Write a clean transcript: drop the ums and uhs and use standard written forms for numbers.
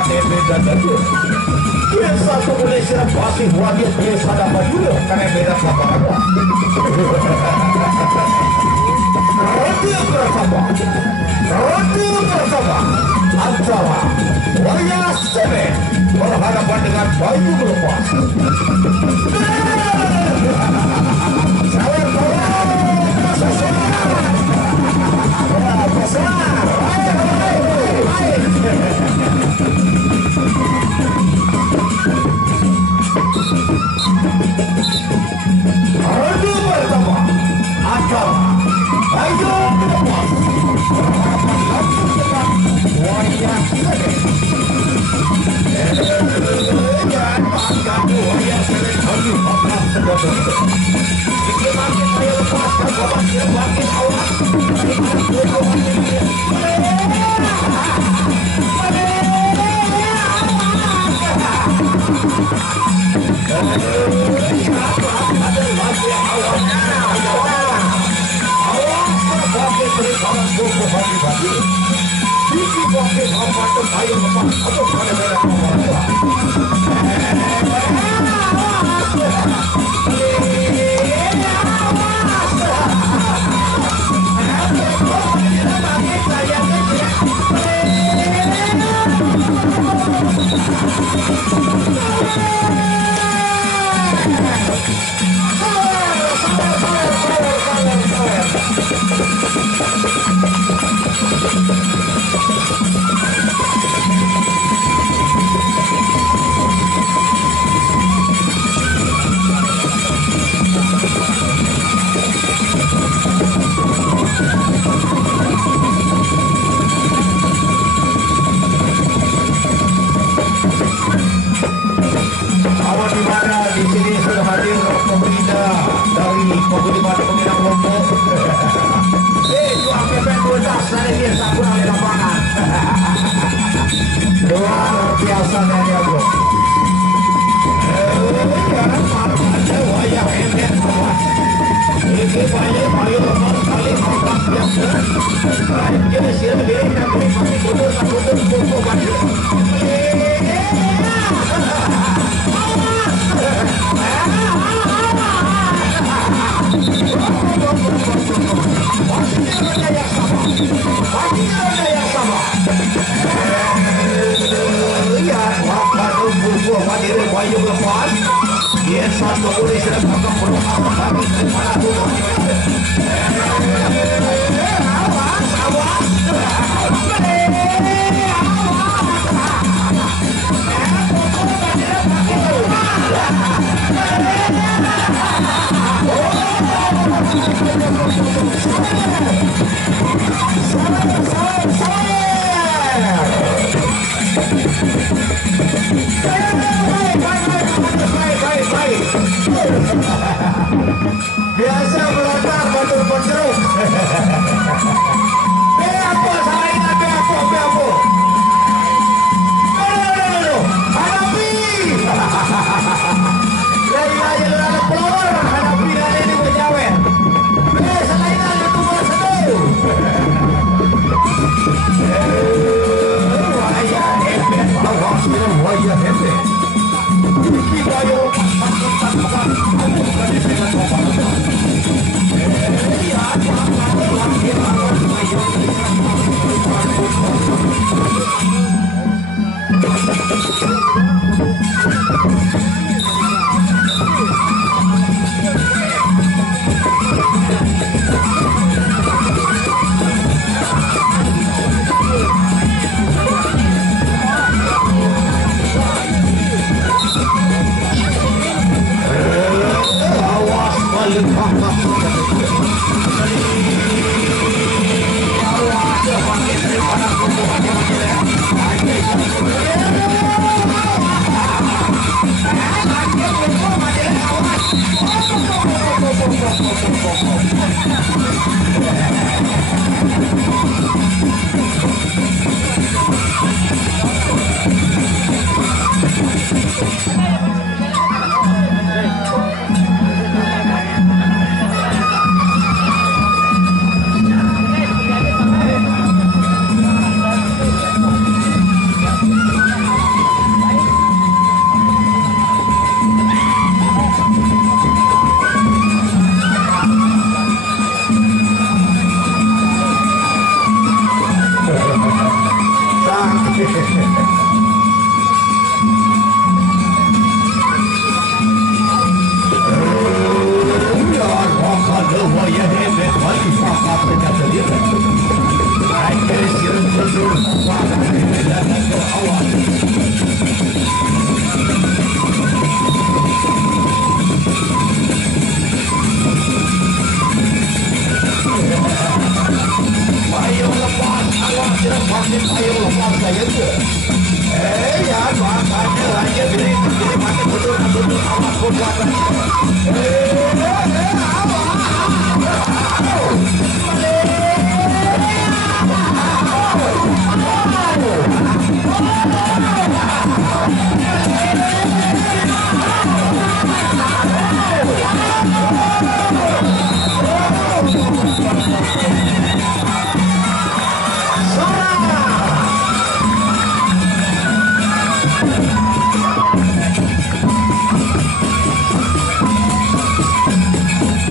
KTP dan yang satu boleh siram pasti wajib biasa dapat juga karena beda sama apa. Roti bersama antara Warrior 7 berhadapan dengan Bayu Melepas. Roti bersama antara Bayu Melepas. Biasa melontar batur berseruk. Beapo salahnya beapo. Aduh. Hadapi. Lagi ada pelawar hadapi dan ini berjawab. Salahnya ada tunggu satu. Wajah hebat. Awas dengan wajah hebat. Kita yuk. Payung lepas, awas jangan pakai payung lepas saya tu. Ya, makanya lagi diri mati betul awas kuat.